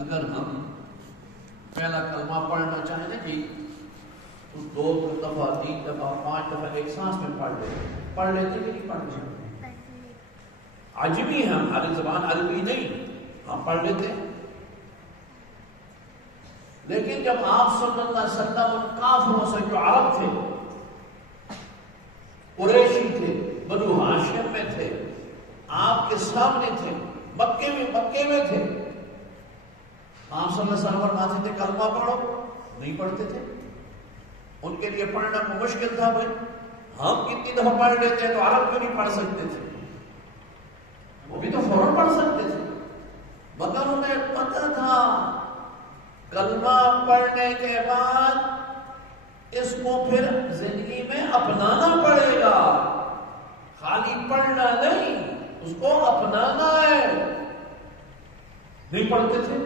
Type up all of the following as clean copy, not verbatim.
اگر ہم پہلا کلمہ پڑھنا چاہیں نا جی تو 2 دفعہ 3 دفعہ 5 دفعہ ایک سانس میں پڑھ لیتے کہ نہیں پڑھ لیتے؟ عجمی ہیں ہماری زبان عربی نہیں، ہم پڑھ لیتے ہیں. لیکن جب آپ صلی اللہ علیہ وسلم ان کافروں سے جو عرب تھے، قریشی تھے، بنو ہاشم میں تھے، آپ کے سامنے تھے، مکے میں تھے، آپ صلی اللہ علیہ وسلم فرماتے تھے کلمہ پڑھو، نہیں پڑھتے تھے. ان کے لیے پڑھنا کو مشکل تھا. بھائی ہم کتنی دفعہ پڑھ لیتے ہیں تو عرب کیوں نہیں پڑھ سکتے تھے؟ وہ بھی تو فوراً پڑھ سکتے تھے، مگر انہیں پتہ تھا کلمہ پڑھنے کے بعد اس کو پھر زندگی میں اپنانا پڑے گا، خالی پڑھنا نہیں، اس کو اپنانا ہے. نہیں پڑھتے تھے.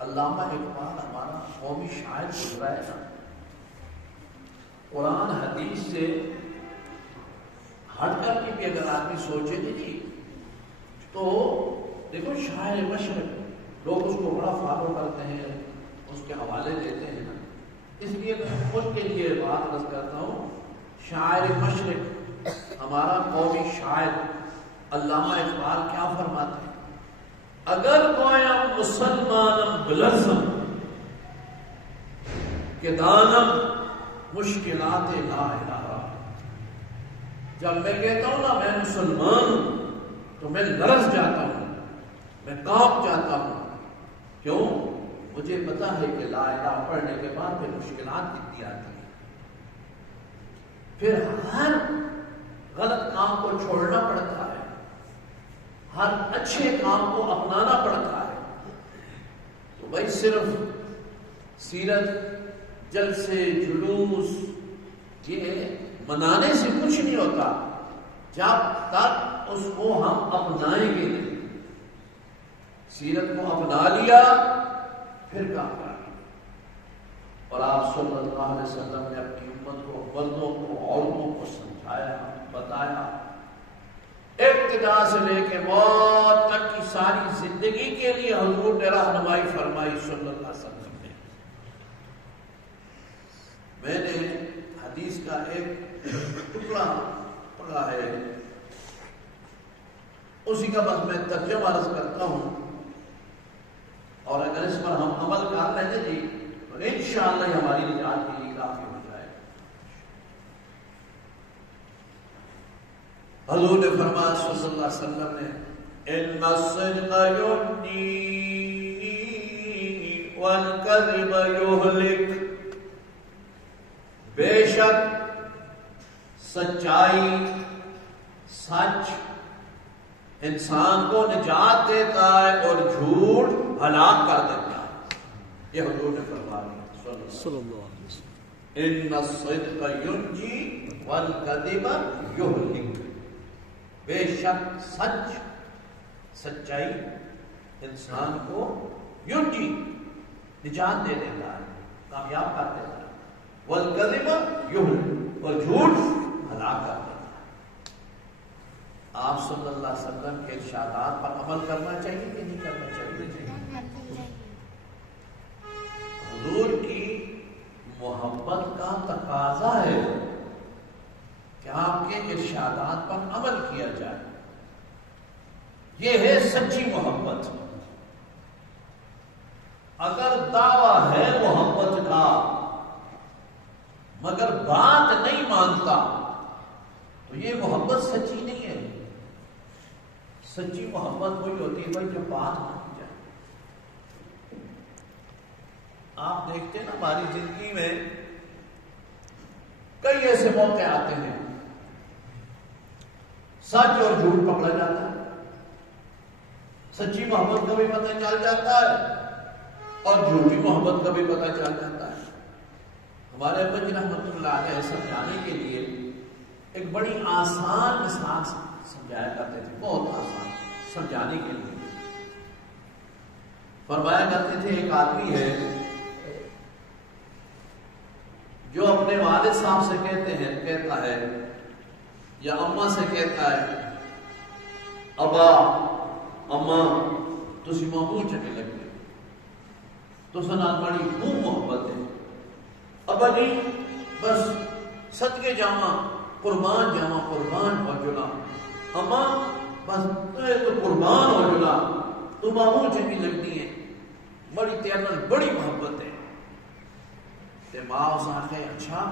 علامہ اقبال ہمارا قومی شاعر گزرا ہے نا، قرآن حدیث سے ہٹ کر کے بھی اگر آدمی سوچے جی تو دیکھو شاعر مشرق، لوگ اس کو بڑا فالو کرتے ہیں، اس کے حوالے دیتے ہیں نا. اس لیے میں خود کے لیے بات عرض کرتا ہوں، شاعر مشرق ہمارا قومی شاعر علامہ اقبال کیا فرماتے ہیں؟ اگر گویم مسلمانم بلرزم کہ دانم مشکلات لا الہ. جب میں کہتا ہوں نا میں مسلمان ہوں تو میں لرز جاتا ہوں، میں کانپ جاتا ہوں. کیوں؟ مجھے پتا ہے کہ لا الہ پڑھنے کے بعد پھر مشکلات کتنی آتی ہیں. پھر ہر غلط کام کو چھوڑنا پڑتا ہے، ہر اچھے کام کو اپنانا پڑتا ہے. تو بھائی صرف سیرت، جلسے، جلوس یہ منانے سے کچھ نہیں ہوتا جب تک اس کو ہم اپنائیں گے نہیں. سیرت کو اپنا لیا پھر کام کریں. اور آپ صلی اللہ علیہ وسلم نے اپنی امت کو، مردوں کو، عورتوں کو سمجھایا، بتایا، ابتدا سے لے کے موت تک کی ساری زندگی کے لیے حضور نے رہنمائی فرمائی صلی اللہ علیہ وسلم نے. میں نے حدیث کا ایک ٹکڑا پڑھا ہے، اسی کا بس میں ترجمہ عرض کرتا ہوں، اور اگر اس پر ہم عمل کر رہے جی تو انشاءاللہ ہماری نجات کے لیے کافی ہو جائے. حضور نے فرمایا صلی اللہ علیہ وسلم نے ان الصدق يهدي والكذب يهلك. بے شک سچائی، سچ انسان کو نجات دیتا ہے اور جھوٹ ہلاک کر دیتا ہے. یہ حضور نے فرمایا صلی اللہ علیہ وسلم ان الصدق ينجي والكذب يهلك. بے شک سچائی انسان کو یونجی نجات دے دیتا ہے، کامیاب کر دیتا ہے، والکذب یہلک اور جھوٹ ہلاک کر دیتا ہے. آپ صلی اللہ علیہ وسلم کے ارشادات پر عمل کرنا چاہیے کہ نہیں کرنا چاہیے؟ حضور کی محبت کا تقاضا ہے کہ آپ کے ارشادات پر عمل کیا جائے. یہ ہے سچی محبت. اگر دعویٰ ہے محبت کا مگر بات نہیں مانتا تو یہ محبت سچی نہیں ہے. سچی محبت وہی ہوتی ہے بھائی جب بات مانی جائے. آپ دیکھتے ہیں نا ہماری زندگی میں کئی ایسے موقع آتے ہیں سچ اور جھوٹ پکڑا جاتا ہے، سچی محبت کا بھی پتہ چل جاتا ہے اور جھوٹی محبت کا بھی پتہ چل جاتا ہے. ہمارے ابا جی رحمۃ اللہ علیہ سمجھانے کے لیے ایک بڑی آسان مثال سمجھایا کرتے تھے، بہت آسان سمجھانے کے لیے فرمایا کرتے تھے. ایک آدمی ہے جو اپنے والد صاحب سے کہتا ہے یا اماں سے کہتا ہے ابا اما تسی ماموں چنگے لگتے تو سنان بڑی خوب محبت ہے. ابا جی بس صدقے جاواں قربان جاواں قربان ہو جلا. اما بس تو قربان ہو جلا تو ماموں چنگی لگتی ہے بڑی تیرنال بڑی محبت ہے. تے ماں اس آنکھیں اچھا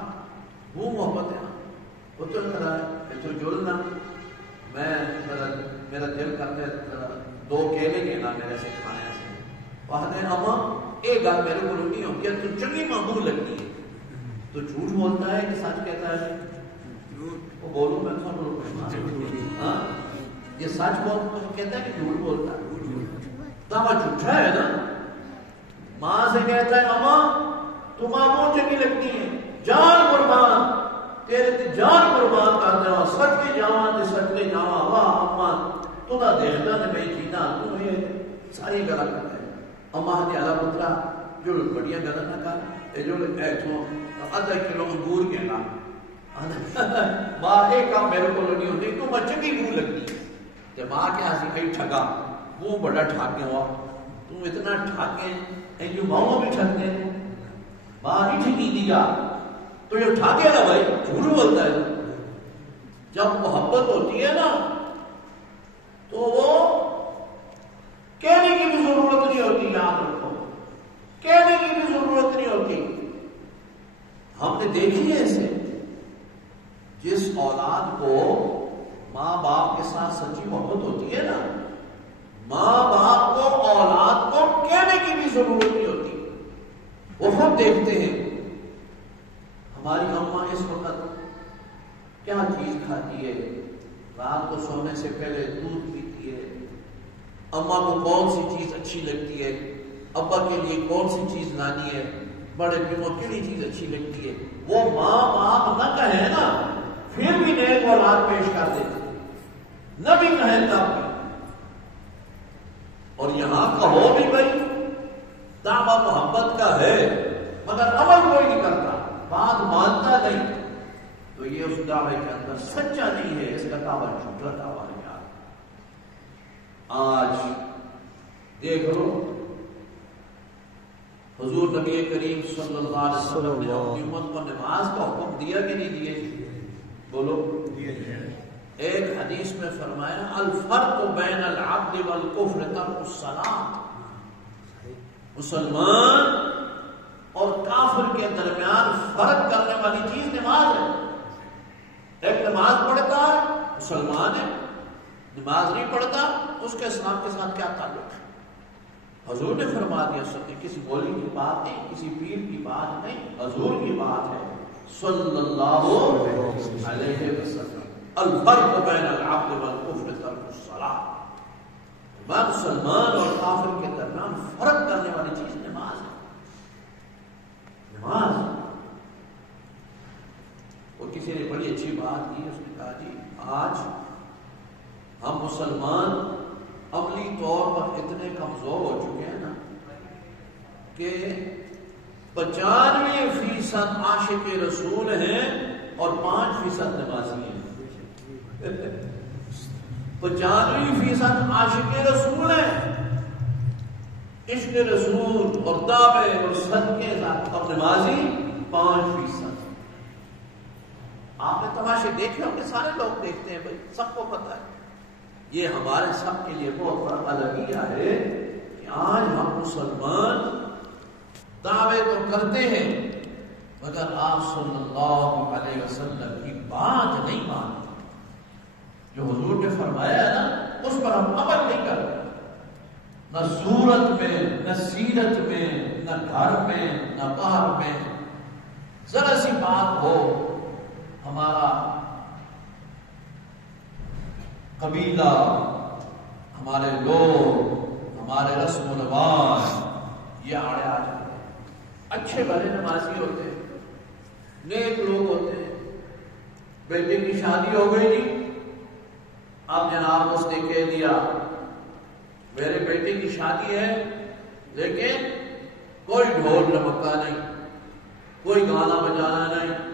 وہ محبت ہے پتر کرا ہے تو جلنا میں میرا دل کرتا ہے 2 کیلے لینا میرے سے کھانے سے. کہتے ہیں اما ایک گل میرے کو نہیں ہوتی ہے تو چنگی ماموں لگتی ہے. تو جھوٹ بولتا ہے کہ سچ کہتا ہے؟ وہ بولوں میں ہاں یہ سچ بول کہتا ہے کہ جھوٹ بولتا ہے؟ دعویٰ جھوٹا ہے نا. ماں سے کہتا ہے اما تو ماموں چنگی لگتی ہے جان قربان تیرے تے جان قربان کر دیا سچ کے جاواں تے سچ کے جاواں. واہ اما تو دا دیکھنا تے میں جینا تو یہ ساری گلا کرتا ہے. اما نے اعلی پترا جو بڑیاں گلا نہ کر یہ جو ایتھوں آدھا کلو انگور کے نا ماں ایک کام میرے کو نہیں ہوتی تو میں چنگی منہ لگتی تے ماں کیا سی کئی ٹھگا وہ بڑا ٹھاک کے ہوا تو اتنا ٹھاکے اے جو ماں بھی ٹھگتے ہیں ماں نہیں ٹھگی دیا تو یہ ٹھاکے گا بھائی جھوٹ بولتا ہے. جب محبت ہوتی ہے نا تو وہ کہنے کی بھی ضرورت نہیں ہوتی. یاد رکھو کہنے کی بھی ضرورت نہیں ہوتی. ہم نے دیکھی ہے اسے جس اولاد کو ماں باپ کے ساتھ سچی محبت ہوتی ہے نا ماں باپ کو اولاد کو کہنے کی بھی ضرورت نہیں ہوتی. وہ خود دیکھتے ہیں ہماری اماں اس وقت کیا چیز کھاتی ہے رات کو سونے سے پہلے دودھ پیتی ہے. اماں کو کون سی چیز اچھی لگتی ہے ابا کے لیے کون سی چیز لانی ہے بڑے بیموں کیڑی چیز اچھی لگتی ہے. وہ ماں باپ نہ کہیں نا پھر بھی نیک اولاد پیش کر دیتے نہ بھی کہیں تب بھی. اور یہاں کہو بھی بھائی دعویٰ محبت کا ہے مگر عمل کوئی نہیں کرتا بات مانتا نہیں تو یہ اس دعوے کے اندر سچا نہیں ہے. اس کا دعویٰ جھوٹا دعویٰ ہے. آج دیکھ لو حضور نبی کریم صلی اللہ علیہ وسلم نے اپنی امت کو نماز کا حکم دیا کہ نہیں دیے؟ بولو. ایک حدیث میں فرمایا الفرق بین العبد والکفر ترک الصلاۃ. مسلمان اور کافر کے درمیان فرق کرنے والی چیز نماز ہے. ایک نماز پڑھتا ہے مسلمان ہے نماز نہیں پڑھتا اس کے اسلام کے ساتھ کیا تعلق ہے؟ حضور نے فرما دیا سب کسی مولوی کی بات نہیں کسی پیر کی بات نہیں حضور کی بات ہے صلی اللہ علیہ وسلم. الفرق بین العبد والکفر ترک الصلاۃ. مسلمان اور کافر کے درمیان فرق کرنے والی چیز نماز ہے. نماز وہ کسی نے بڑی اچھی بات کی اس نے کہا جی آج ہم مسلمان عملی طور پر اتنے کمزور ہو چکے ہیں نا کہ 95% عاشق رسول ہیں اور 5% نمازی ہیں. 95% عاشق رسول ہیں عشق رسول اور دعوے اور صدقے اور نمازی 5%. آپ نے تماشے دیکھے ہوں گے سارے لوگ دیکھتے ہیں بھائی سب کو پتا ہے. یہ ہمارے سب کے لیے بہت بڑا الگیہ ہے کہ آج ہم مسلمان دعوے تو کرتے ہیں مگر آپ صلی اللہ علیہ وسلم کی بات نہیں مانتے. جو حضور نے فرمایا ہے نا اس پر ہم عمل نہیں کرتے. نہ صورت میں نہ سیرت میں نہ گھر میں نہ باہر میں ذرا سی بات ہو ہمارا قبیلہ ہمارے لوگ ہمارے رسم و رواج یہ آڑے آ جاتے ہیں. اچھے بھلے نمازی ہوتے ہیں نیک لوگ ہوتے ہیں. بیٹے کی شادی ہو گئی جی اب جناب اس نے کہہ دیا میرے بیٹے کی شادی ہے لیکن کوئی ڈھول ڈمکا نہیں کوئی گانا بجانا نہیں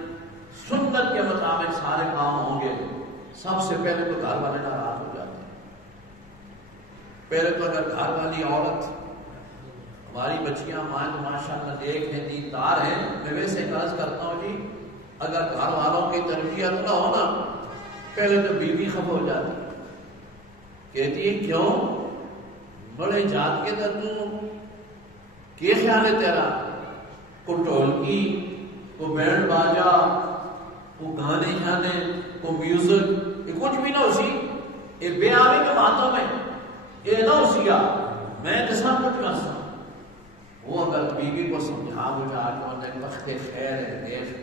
سنت کے مطابق سارے کام ہوں گے. سب سے پہلے تو گھر والے ناراض ہو جاتے ہیں پہلے تو اگر گھر والی عورت، ہماری بچیاں ماشاء اللہ دیکھ ہیں، دیندار ہیں، میں ویسے عرض کرتا ہوں جی اگر گھر والوں کی تربیت نہ ہو نا، پہلے تو بیوی خفا ہو جاتی، کہتی ہے کیوں بڑے جات کے در تو کیا خیال ہے تیرا، کو ڈھولکی، کو بینڈ باجا، کو گانے شانے، کو میوزک، یہ کچھ بھی نہ اسی، یہ بے آوے کے باتوں میں یہ نہ اسی گا، میں جسا کچھ کرسا۔ وہ اگر بیوی کو سمجھا بجھا کہ انہیں وقت خیر ہے، دیکھ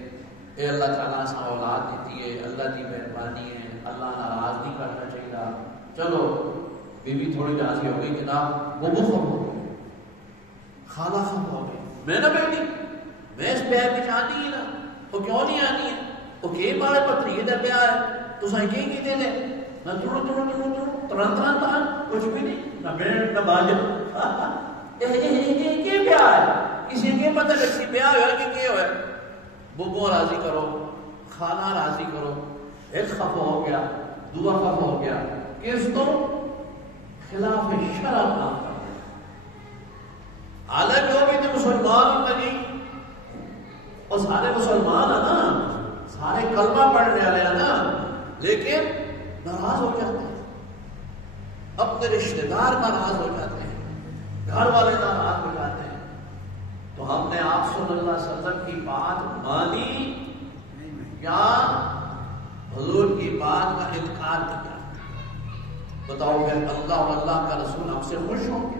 اے اللہ تعالیٰ سا اولاد دیتی ہے، اللہ کی مہربانی ہے، اللہ ناراض نہیں کرنا چاہیے، چلو بیوی تھوڑی راضی ہو گئی، جناب وہ خم ہو گئی، خالہ خم ہو گئی، میں نہ بیٹی میں اس پیر میں جانی ہے نا، وہ کیوں نہیں آنی ہے، وہ کہ بارے پتری ادھر پہ آئے تو سائیں کہیں کی دے لے نہ ترن ترن کچھ بھی نہیں، نہ بینڈ نہ باجا، یہ پیار ہے، کسی کے پتہ لگسی پیار ہے کہ کیا ہے، ببو راضی کرو، خالہ راضی کرو، ایک خفا ہو گیا، دعا خفا ہو گیا، کس تو خلاف شرع کام کرتے ہیں، حالانکہ ہوگی تو مسلمان نہیں، اور سارے مسلمان ہیں نا، سارے کلمہ پڑھنے والے ہیں نا، لیکن ناراض ہو جاتے ہیں، اپنے رشتہ دار ناراض ہو جاتے ہیں، گھر والے ناراض ہو جاتے ہیں، تو ہم نے آپ صلی اللہ علیہ وسلم کی بات مانی یا حضور کی بات کا انکار کیا؟ بتاؤ پھر اللہ اور اللہ کا رسول ہم سے خوش ہوں گے؟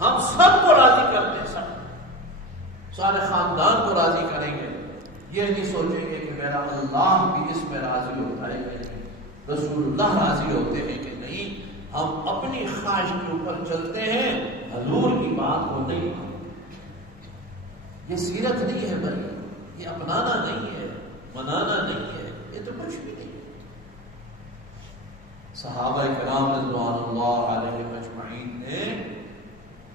ہم سب کو راضی کرتے ہیں، سب سارے خاندان کو راضی کریں گے، یہ نہیں سوچیں گے کہ میرا اللہ بھی اس میں راضی ہوتا ہے کہ نہیں، رسول اللہ راضی ہوتے ہیں کہ نہیں، ہم اپنی خواہش کے اوپر چلتے ہیں، حضور کی بات کو نہیں مانتے۔ یہ سیرت نہیں ہے بھائی، یہ اپنانا نہیں ہے، منانا نہیں ہے، یہ تو کچھ بھی نہیں ہے۔ صحابہ کرام رضوان اللہ علیہم اجمعین نے،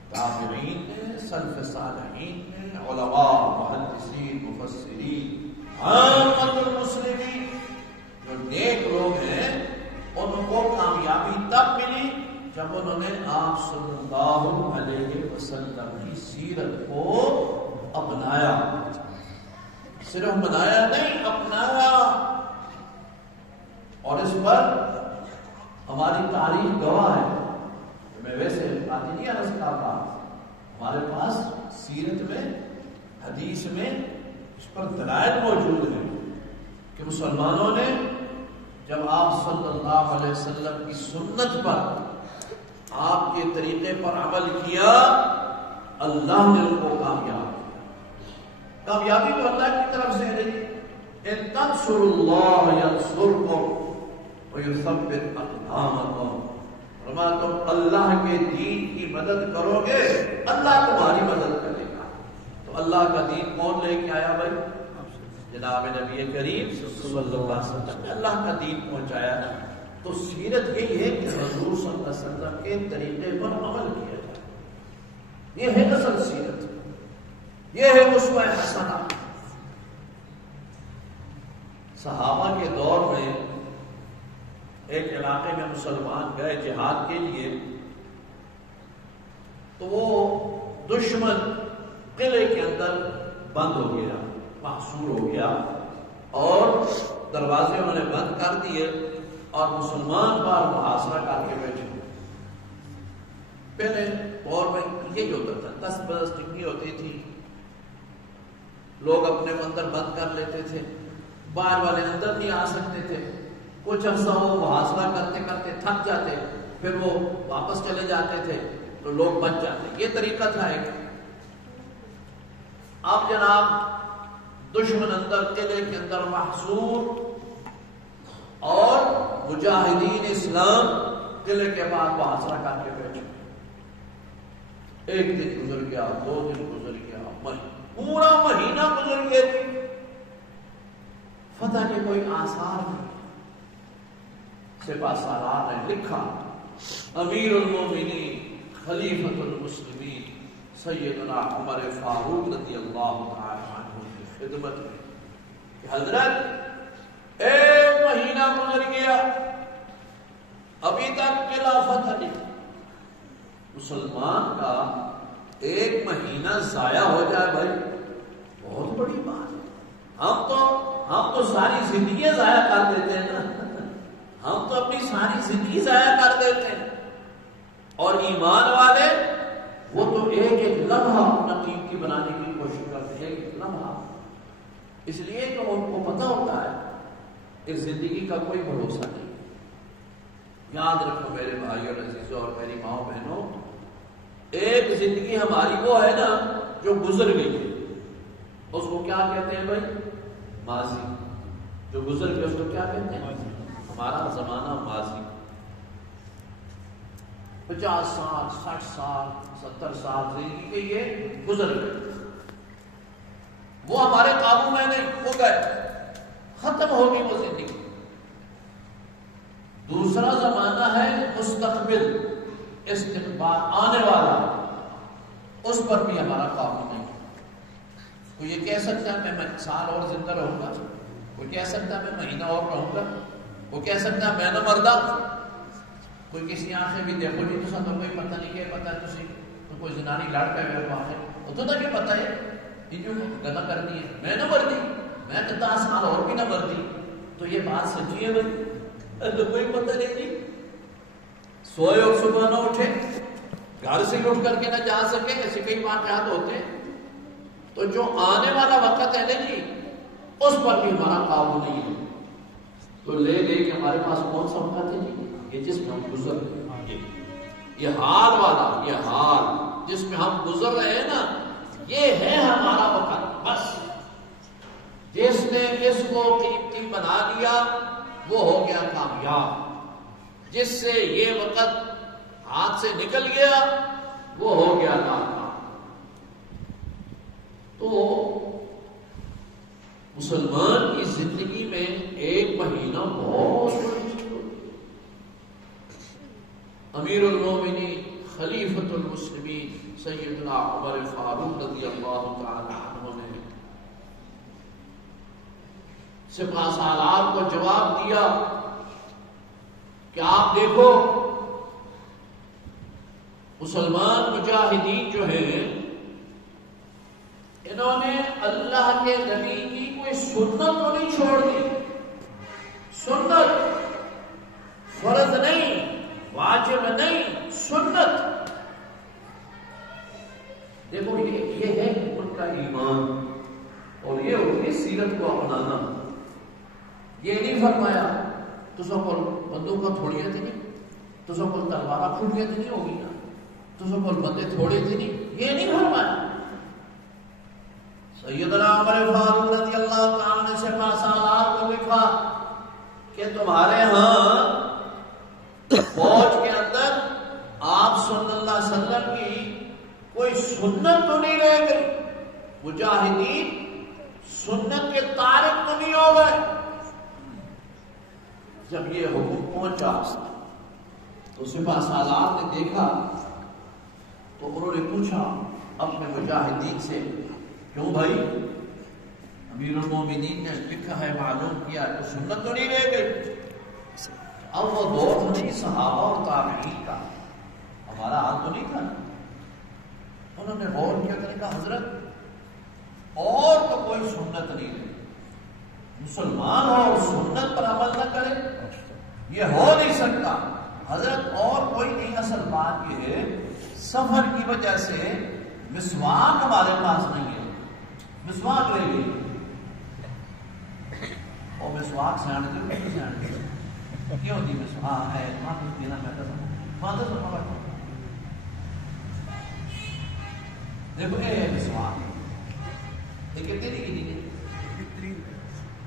تابعین نے، سلف صالحین نے، علماء، محدثین، مفسرین، عامۃ المسلمین، جو نیک لوگ ہیں، ان کو کامیابی تب ملی جب انہوں نے آپ صلی اللہ علیہ وسلم کی سیرت کو اپنایا، صرف منایا نہیں، اپنایا، اور اس پر ہماری تاریخ گواہ ہے۔ میں ویسے بات نہیں عرض کرتا، ہمارے پاس سیرت میں، حدیث میں اس پر دلائل موجود ہیں کہ مسلمانوں نے جب آپ صلی اللہ علیہ وسلم کی سنت پر، آپ کے طریقے پر عمل کیا، اللہ نے ان کو کامیاب کیا۔ کامیابی تو اللہ کی طرف سے ہے، ان تنصروا اللہ ینصرکم ویثبت اقدامکم، فرمایا تم اللہ کے دین کی مدد کرو گے، اللہ تمہاری مدد کرے گا۔ تو اللہ کا دین کون لے کے آیا بھائی؟ جناب نبی کریم صلی اللہ علیہ وسلم نے اللہ کا دین پہنچایا۔ تو سیرت یہی ہے کہ حضور صلی اللہ علیہ وسلم کے طریقے پر عمل کیا جائے، یہ ہے اصل سیرت، یہ ہے اسوہ حسنہ۔ صحابہ کے دور میں ایک علاقے میں مسلمان گئے جہاد کے لیے، تو وہ دشمن قلعے کے اندر بند ہو گیا، محصور ہو گیا، اور دروازے انہوں نے بند کر دیے، اور مسلمان بار محاصرہ کر کے بیٹھے۔ پہلے دور میں یہ جو ہوتا تھا، 10 برس ٹنگی ہوتی تھی، لوگ اپنے اندر بند کر لیتے تھے، باہر والے اندر نہیں آ سکتے تھے، کچھ عرصہ وہ محاصرہ کرتے کرتے تھک جاتے، پھر وہ واپس چلے جاتے تھے تو لوگ بچ جاتے، یہ طریقہ تھا ایک۔ اب جناب دشمن اندر قلعے کے اندر محصور، اور مجاہدین اسلام قلعے کے بعد محاصرہ کر کے بیٹھے۔ ایک دن گزر گیا، 2 دن گزر گیا، پورا مہینہ گزر گیا، فتح کے کوئی آثار نہیں۔ سپہ سالار نے لکھا، امیر المومنین خلیفۃ المسلمین سیدنا عمر فاروق رضی اللہ تعالی عنہ کی خدمت میں کہ حضرت 1 مہینہ گزر گیا، ابھی تک قلعہ فتح نہیں، مسلمان کا ایک مہینہ ضائع ہو جائے بھائی بہت بڑی بات ہے. ہم تو ساری زندگی ضائع کر دیتے ہیں نا. ہم تو اپنی ساری زندگی ضائع کر دیتے ہیں. اور ایمان والے وہ تو ایک ایک لمحہ اپنا قیمتی بنانے کی کوشش کرتے ہیں. ایک لمحہ اس لیے کہ ان کو پتہ ہوتا ہے کہ زندگی کا کوئی بھروسہ نہیں. یاد رکھو میرے بھائی اور عزیزوں اور میری ماؤں بہنوں, ایک زندگی ہماری وہ ہے نا جو گزر گئی ہے, اس کو کیا کہتے ہیں بھائی؟ ماضی. جو گزر گئی اس کو کیا کہتے ہیں؟ ہمارا زمانہ ماضی. 50 سال 60 سال 70 سال زندگی کے یہ گزر گئے, وہ ہمارے قابو میں نہیں, وہ گئے, ختم ہو گئی وہ زندگی. دوسرا زمانہ ہے مستقبل, استقبال, آنے والا, اس پر بھی ہمارا قابو نہیں. کوئی یہ کہہ سکتا ہے میں سال اور زندہ رہوں گا, کوئی کہہ سکتا ہے میں مہینہ اور رہوں گا, کوئی کہہ سکتا ہے میں نہ مردہ, کوئی کسی آنکھیں بھی دیکھو نہیں تو سب کوئی پتہ نہیں کہ پتہ ہے تو کوئی زنانی لڑ پہ میرے پاس ہے تو تک یہ پتہ ہے یہ جو گنا کرتی ہے میں نہ مردی, میں تو 10 سال اور بھی نہ مردی. تو یہ بات سچی ہے بھائی؟ تو کوئی پتہ نہیں جی. سوئے اور صبح نہ اٹھے, گھر سے اٹھ کر کے نہ جا سکے, ایسے کئی واقعات ہوتے ہیں. تو جو آنے والا وقت ہے نا جی, اس پر بھی ہمارا قابو نہیں ہے. تو لے کہ ہمارے پاس کون سا وقت ہے جی؟ یہ جس میں ہم گزر رہے ہیں, یہ حال والا, یہ حال جس میں ہم گزر رہے ہیں نا, یہ ہے ہمارا وقت. بس جس نے اس کو قیمتی بنا لیا وہ ہو گیا کامیاب. جس سے یہ وقت ہاتھ سے نکل گیا وہ ہو گیا ناکام. تو مسلمان کی زندگی میں ایک مہینہ بہت بڑی چیز ہوتی ہے. امیر المومنین خلیفۃ المسلمین سیدنا عمر فاروق رضی اللہ تعالی عنہ نے سپاہ سالار کو جواب دیا کہ آپ دیکھو مسلمان مجاہدین جو ہیں انہوں نے اللہ کے نبی کی کوئی سنت تو نہیں چھوڑ دی. سنت فرض نہیں, واجب نہیں, سنت. دیکھو یہ ہے ان کا ایمان اور یہ ان کی سیرت کو اپنانا. یہ نہیں فرمایا تو سب کو بندوقیں تھوڑی تھی نہیں, تو سب کو تلوار پھوٹیاں تھی نہیں ہوگی نا, تو سب کو بندے تھوڑے تھے نہیں, یہ نہیں فرمایا. سیدنا عمر فاروق رضی اللہ تعالی عنہ سے سالار کو لکھا کہ تمہارے ہاں فوج کے اندر آپ صلی اللہ علیہ وسلم کی کوئی سنت تو نہیں رہ گئی, مجاہدین سنت کے تارک تو نہیں ہو گئے. جب یہ حکم پہنچا تو سپاہ سالار نے دیکھا تو انہوں نے پوچھا اپنے مجاہدین سے, کیوں بھائی امیر المومنین نے لکھا ہے, معلوم کیا تو سنت تو نہیں رہ گئی. اب وہ دور تو نہیں صحابہ اور تابعین کا, ہمارا حال تو نہیں تھا. انہوں نے غور کیا کہ حضرت اور تو کوئی سنت نہیں رہی, مسلمان اور سنت پر عمل نہ کرے یہ ہو نہیں سکتا. حضرت اور کوئی نہیں, اصل بات یہ ہے سفر کی وجہ سے مسواک ہمارے پاس نہیں ہے, مسواک رہ گئی. اور مسواک سے آنے دے سے آنے دے کیوں ہوتی مسواک ہے ماں دینا میں دیکھو اے مسواک یہ کتنے کی دی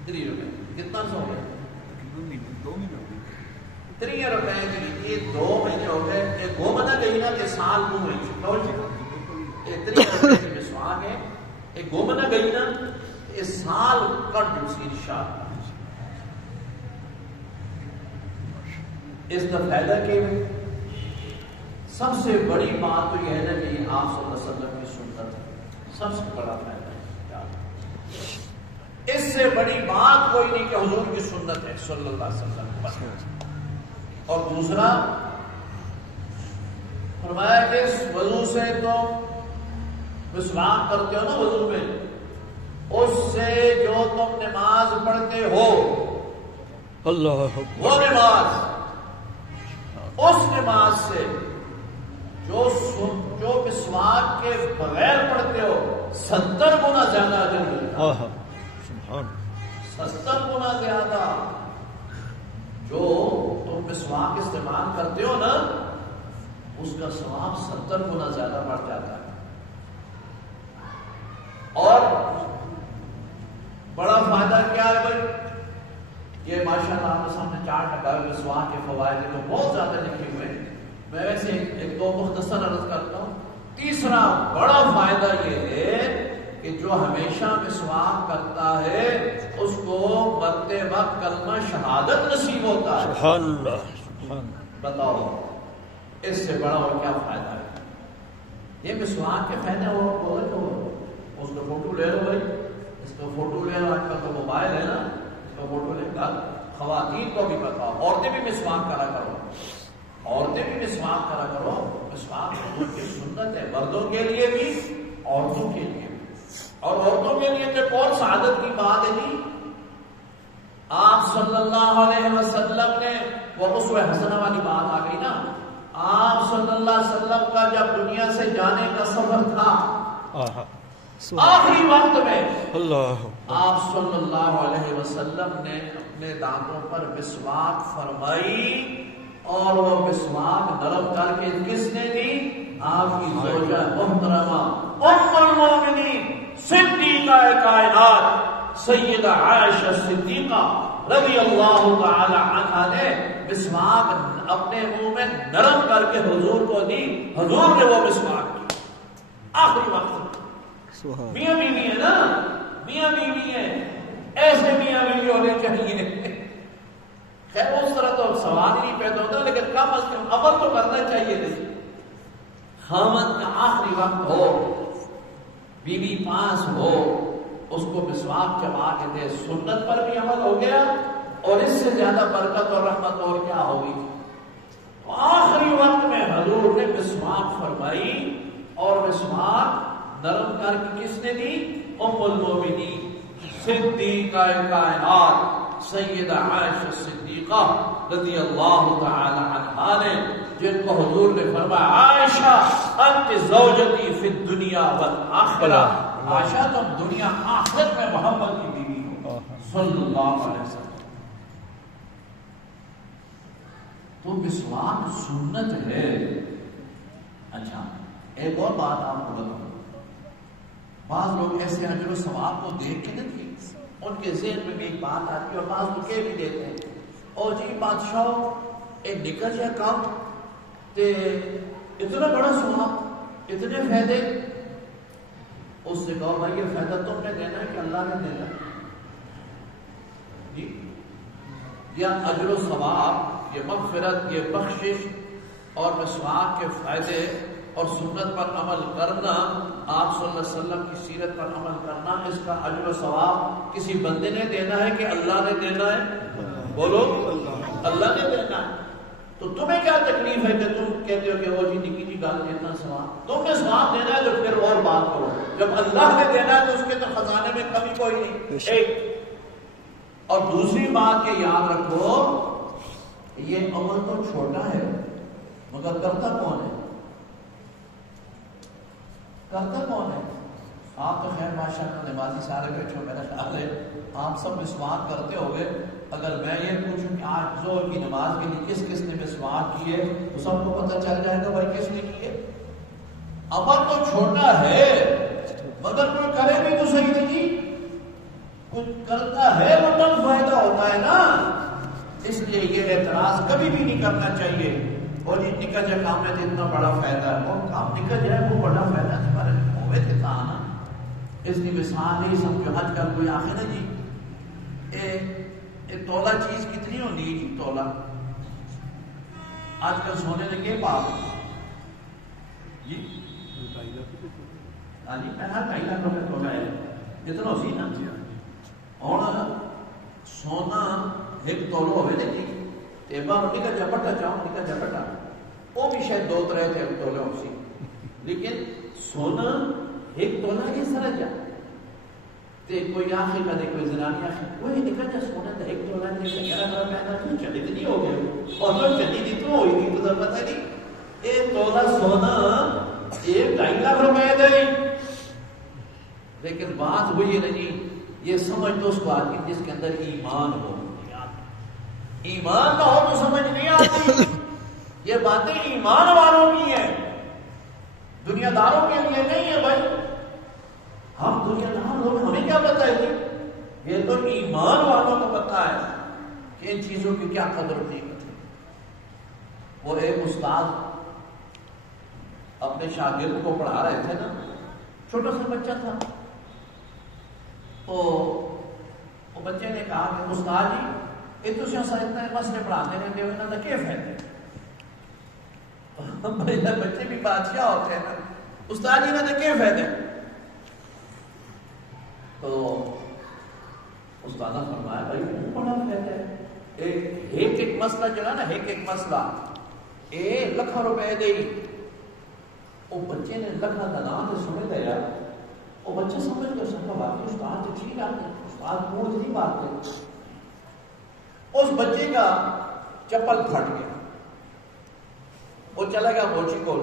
3 روپے, کتنا سو ہے 3 روپے کی, یہ 2 مہینے ہو گئے. یہ گھومنا گئی نا کہ سال 2 مہینے, یہ 3 روپے کی مسواک ہے. یہ گھومنا گئی نا یہ سال کنٹینیوس انشاءاللہ. اس کا فائدہ کیا ہے؟ سب سے بڑی بات تو یہ ہے نا کہ یہ آپ صلی اللہ علیہ وسلم کی سنت ہے, سب سے بڑا فائدہ ہے. اس سے بڑی بات کوئی نہیں کہ حضور کی سنت ہے صلی اللہ علیہ وسلم. اور دوسرا فرمایا کہ جس وضو سے تم مسواک کرتے ہو نا وضو میں، اس سے جو تم نماز پڑھتے ہو اللہ وہ نماز، اس نماز سے جو مسواک کے بغیر پڑھتے ہو 70 گنا زیادہ اجر ملتا ہے۔ 70 گنا زیادہ جو تم مسواک استعمال کرتے ہو نا، اس کا ثواب 70 گنا زیادہ بڑھ جاتا ہے۔ اور بڑا فائدہ کیا ہے بھائی؟ یہ ماشاءاللہ آپ کے سامنے چارٹ لگا ہے مسواک کے فوائد تو بہت زیادہ لکھے ہوئے ہیں، میں ویسے ایک دو مختصر عرض کرتا ہوں۔ تیسرا بڑا فائدہ یہ ہے کہ جو ہمیشہ مسواک کرتا ہے اس کو مرتے وقت کلمہ شہادت نصیب ہوتا ہے۔ سبحان اللہ۔ بتاؤ اس سے بڑا اور کیا فائدہ ہے؟ یہ مسواک کے فائدے اور بولے تو اس کو فوٹو لے لو بھائی، اس کو فوٹو لے لو، آج کل تو موبائل ہے نا، اس کو فوٹو لے کر خواتین کو بھی بتاؤ، عورتیں بھی مسواک کرا کرو، عورتیں بھی مسواک کرا کرو۔ مسواک حضور کی سنت ہے، مردوں کے لیے بھی عورتوں کے لیے بھی۔ اور عورتوں کے لیے تو کون سعادت کی بات ہے جی؟ آپ صلی اللہ علیہ وسلم نے وہ اسوہ حسنہ والی بات آ گئی نا، آپ صلی اللہ علیہ وسلم کا جب دنیا سے جانے کا سفر تھا، آخری وقت میں اللہ آپ صلی اللہ علیہ وسلم نے اپنے دانتوں پر مسواک فرمائی، اور وہ مسواک نرم کر کے کس نے دی؟ آپ کی زوجہ محترمہ ام المومنین صدیقہ کائنات سیدہ عائشہ صدیقہ رضی اللہ تعالی عنہا نے مسواک اپنے منہ میں نرم کر کے حضور کو دی، حضور نے وہ مسواک کی آخری وقت میں۔ میاں بیوی ہے نا، میاں بیوی ہے، ایسے میاں بیوی ہونے چاہیے۔ خیر اس طرح تو سوال ہی نہیں پیدا ہوتا، لیکن کم از کم عمل تو کرنا چاہیے۔ نہیں خامد کا آخری وقت ہو، بیوی پاس ہو، اس کو مسواک چبا کے دے، سنت پر بھی عمل ہو گیا، اور اس سے زیادہ برکت اور رحمت اور کیا ہوگی؟ آخری وقت میں حضور نے مسواک فرمائی، اور مسواک نرم کر کے کس نے دی؟ ام المومنین صدیقہ کائنات سیدہ عائشہ صدیقہ رضی اللہ تعالی عنہا نے، جن کو حضور نے فرمایا عائشہ انت زوجتی فی الدنیا والآخرہ، عائشہ تم دنیا آخرت میں محمد کی بیوی ہو صلی اللہ علیہ وسلم۔ تو مسواک سنت ہے۔ اچھا ایک اور بات آپ کو بتاؤں، بعض لوگ ایسے اجر و ثواب کو دیکھ کے نہیں، ان کے ذہن میں بھی ایک بات آتی ہے، اور بعض لوگ کہہ بھی دیتے ہیں اور جی بادشاہ ایک نکل جائے کام تے اتنا بڑا ثواب، اتنے فائدے۔ اس سے کہو بھائی یہ فائدہ تم نے دینا ہے کہ اللہ نے دینا ہے؟ جی یا اجر و ثواب، یہ مغفرت، یہ بخشش اور مسواک کے فائدے اور سنت پر عمل کرنا، آپ صلی اللہ علیہ وسلم کی سیرت پر عمل کرنا، اس کا اجر و ثواب کسی بندے نے دینا ہے کہ اللہ نے دینا ہے؟ بولو اللہ نے دینا ہے۔ تو تمہیں کیا تکلیف ہے کہ تم کہتے ہو کہ وہ جی نکی جی گال دیتا ثواب؟ تم نے ثواب دینا ہے تو پھر اور بات کرو، جب اللہ نے دینا ہے تو اس کے تو خزانے میں کمی کوئی نہیں۔ ایک اور دوسری بات یہ یاد رکھو، یہ عمل تو چھوٹا ہے مگر کرتا کون ہے؟ کرتا کون ہے؟ آپ تو خیر ماشاءاللہ نمازی سارے بیٹھے ہو، میرا خیال ہے آپ سب مسواک کرتے ہو گے۔ اگر میں یہ پوچھوں کہ آج ظہر کی نماز کے لیے کس کس نے مسواک کی ہے تو سب کو پتہ چل جائے گا بھائی کس نے کی ہے۔ عمل تو چھوٹا ہے مگر کوئی کرے بھی تو صحیح نہیں، کچھ کرتا ہے وہ تب فائدہ ہوتا ہے نا۔ اس لیے یہ اعتراض کبھی بھی نہیں کرنا چاہیے، اور جی نکل جائے کام میں تو اتنا بڑا فائدہ ہے، وہ کام نکل جائے وہ بڑا فائدہ تمہارے ہوئے تھے نا۔ اس لیے مثال نہیں سمجھو، آج کل کوئی آخر نا جی ایک تولا چیز کتنی ہونی ہے جی؟ تولا آج کل سونے لگے پاپ جی ہاں جی میں 2.5 لاکھ روپے تولا ہے، اتنا سی نا۔ اور سونا ایک تولو ہوئے نا جی، ایبا منڈی کا جپٹا چاہوں منڈی کا جپٹا وہ بھی شاید 2-3 تولے ہو سی، لیکن سونا ایک تولا کے سر جا تے کوئی آخر کا دے کوئی زنانی آخر کوئی نکل جا سونا تا ایک تولا دے کہ گرہ گرہ پیدا تو چلی تو نہیں ہو گئے اور تو چلی دی تو ہوئی نہیں تو پتہ نہیں ایک تولا سونا 1.5 لاکھ روپے دے. لیکن بات ہوئی ہے نہیں یہ سمجھ تو اس کو آتی جس کے اندر ایمان ہو. ایمان نہ ہو تو سمجھ نہیں آتی. یہ باتیں ایمان والوں کی ہیں, دنیا داروں کے لیے نہیں ہے بھائی. ہم دنیا دار لوگ ہمیں کیا پتا ہے جی, یہ تو ایمان والوں کو پتا ہے کہ ان چیزوں کی کیا قدر قیمت ہے. وہ ایک استاد اپنے شاگرد کو پڑھا رہے تھے نا, چھوٹا سا بچہ تھا, تو وہ بچے نے کہا کہ استاد جی یہ تو سیاست اتنے مسئلے پڑھاتے رہتے ہوئے نا کیا فائدہ. بچے بھی بادشاہ ہوتے ہیں نا, استاد جی نے کیا فائدہ. تو استاد نے فرمایا بھائی وہ بڑا فائدہ ہے. ایک مسئلہ جو ہے نا, ایک مسئلہ 1 لاکھ روپے دے. وہ بچے نے لکھا دلان سے سمجھ لیا, وہ بچہ سمجھ کر سکتا باقی استاد تو ٹھیک ہے, استاد پوچھ نہیں بات کرتے. اس بچے کا چپل پھٹ گیا, وہ چلا گیا موچی کو,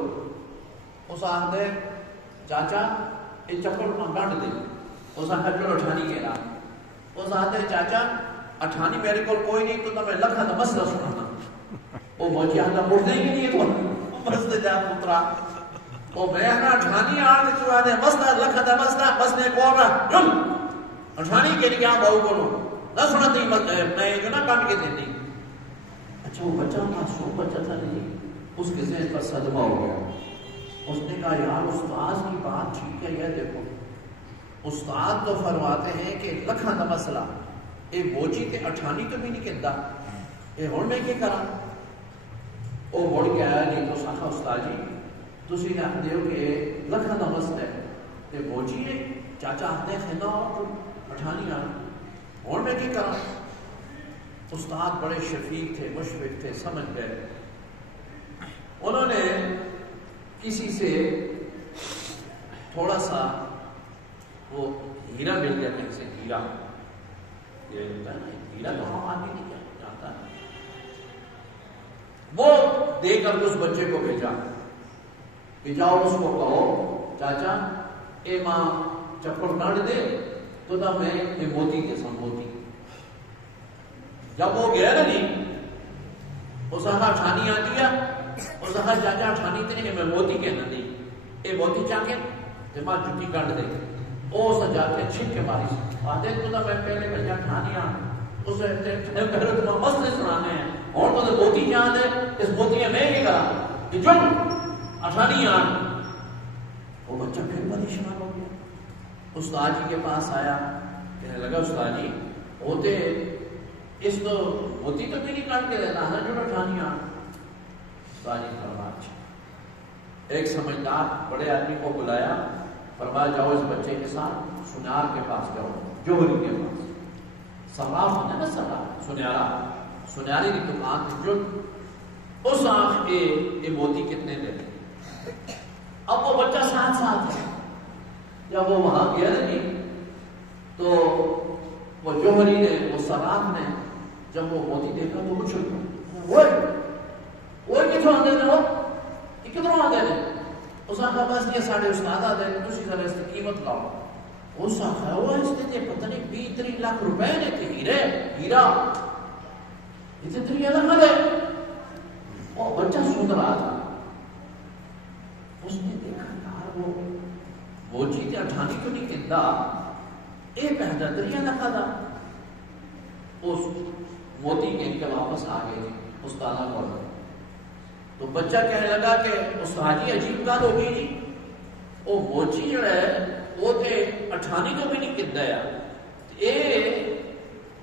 اس آدھے چاچا یہ چپل گنڈ دے. اس آدھے چلو 28 کہہ رہا, اس آدھے چاچا 28 میرے کو کوئی نہیں تو میں لکھا تھا مسئلہ سنانا. وہ موچی آدھا پوچھ دیں گے نہیں تو مسئلہ جا پترا وہ میں 28 آنے چوہا دے مسئلہ لکھا تھا مسئلہ کون رہا جن 28 کے لیے آپ بہو بولو نہ سنا تھی میں جو نا کانٹ کے دیں دی. اچھا وہ بچہ معصوم بچہ تھا نہیں, اس کے ذہن پر صدمہ ہو گیا. اس نے کہا یار استاد کی بات ٹھیک ہے, یہ دیکھو استاد تو فرماتے ہیں کہ لکھا تھا مسئلہ یہ موچی تے 28 تو بھی نہیں کہتا, یہ ہون میں کیا کرا. وہ مڑ کے آیا نہیں تو ساکھا استاد جی تسی نے آخر دیو کہ لکھا دا مسئلہ ہے تے موچی ہے چاچا آخر خیدہ اور 28 آنا اور میں کی کرا. استاد بڑے شفیق تھے, مشفق تھے, سمجھ گئے. انہوں نے کسی سے تھوڑا سا وہ ہیرا مل گیا کہیں سے, ہیرا یہ ہوتا ہے نا, ہیرا تو ہم آدمی نہیں جانتا ہے. وہ دے کر اس بچے کو بھیجا کہ جاؤ اس کو کہو چاچا اے ماں چپل کاٹ دے تو نہ میں موتی کے سن موتی. جب وہ گیا نا نہیں اس آخا 28 آ دیا, اس آخا چاچا 28 تے نہیں میں موتی کہنا دی, اے موتی چاہ کے ماں جھٹی کاٹ دے. وہ سجا کے چھپ کے ماری آدھے تو نہ میں پہلے بھیا 28 آ اسے پہلے تمہیں مسئلے سنانے ہیں اور تو موتی جان دے اس موتی میں یہ کرا کہ جن 28 آن. وہ بچہ پھر پریشان ہو گیا, استاد جی کے پاس آیا, کہنے لگا استاد جی ہوتے اس تو موتی تو بھی نہیں کاٹ کے دینا ہے جو 28 آن. استاد جی فرمایا اچھا. ایک سمجھدار بڑے آدمی کو بلایا, فرمایا جاؤ اس بچے کے ساتھ سنیار کے پاس جاؤ, جوہری کے پاس. صراف ہے نا صراف, سنیارا, سنیاری کی دکان تھی جو اس آنکھ کے موتی کتنے دے. اب وہ بچہ ساتھ ہے. جب وہ وہاں گیا نہیں تو وہ جوہری نے, وہ صراف نے جب وہ موتی دیکھا تو وہ چھپ گیا. وہ کتوں آدھے دے, یہ کتوں آدھے دے. اس آنکھا بس یہ ساڑھے استاد آدھے دوسری طرح اس کی قیمت لاؤ. اس آنکھا وہ اس نے پتہ نہیں 20-30 لاکھ روپے نے تھے ہیرا اتنی الگ ہے. وہ بچہ سن رہا تھا, اس نے دیکھا یار وہ چیزیں 28 کو نہیں کہتا, ایک پہنچا دریا لکھا تھا. اس موتی کے کے واپس آ گئے استاد کو. تو بچہ کہنے لگا کہ استاد جی عجیب بات ہوگی جی, وہ موچی جو ہے وہ تھے 28 کو بھی نہیں کہتا ہے. یہ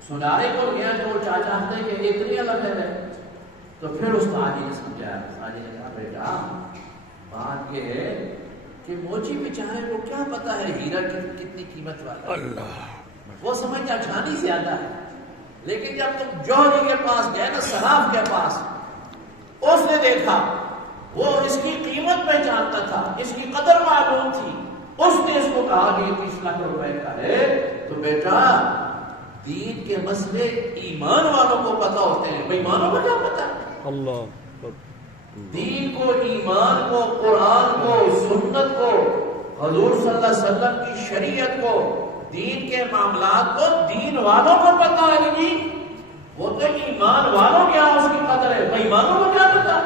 سنارے کو گیا تو چاچا ہتے کہ اتنی الگ ہے. تو پھر استاد جی نے سمجھایا, استاد جی نے کہا بیٹا بات یہ ہے کہ موچی بیچارے کو کیا پتا ہے ہیرا کتنی قیمت والا ہے. وہ سمجھتا 28 زیادہ ہے, لیکن جب تم جوہری کے پاس گئے نا, صراف کے پاس, اس نے دیکھا وہ اس کی قیمت پہچانتا تھا, اس کی کہا کہ یہ 30 لاکھ روپے کا ہے تو بیٹا دین کے مسئلے ایمان والوں کو پتا ہوتے ہیں، بے ایمانوں کو کیا پتا ہے؟ اللہ دین کو، ایمان کو، قرآن کو، سنت کو، حضور صلی اللہ علیہ وسلم کی شریعت کو، دین کے معاملات کو دین والوں کو پتا ہے جی، وہ تو ایمان والوں کیا اس کی قدر ہے، بے ایمانوں کو کیا پتا،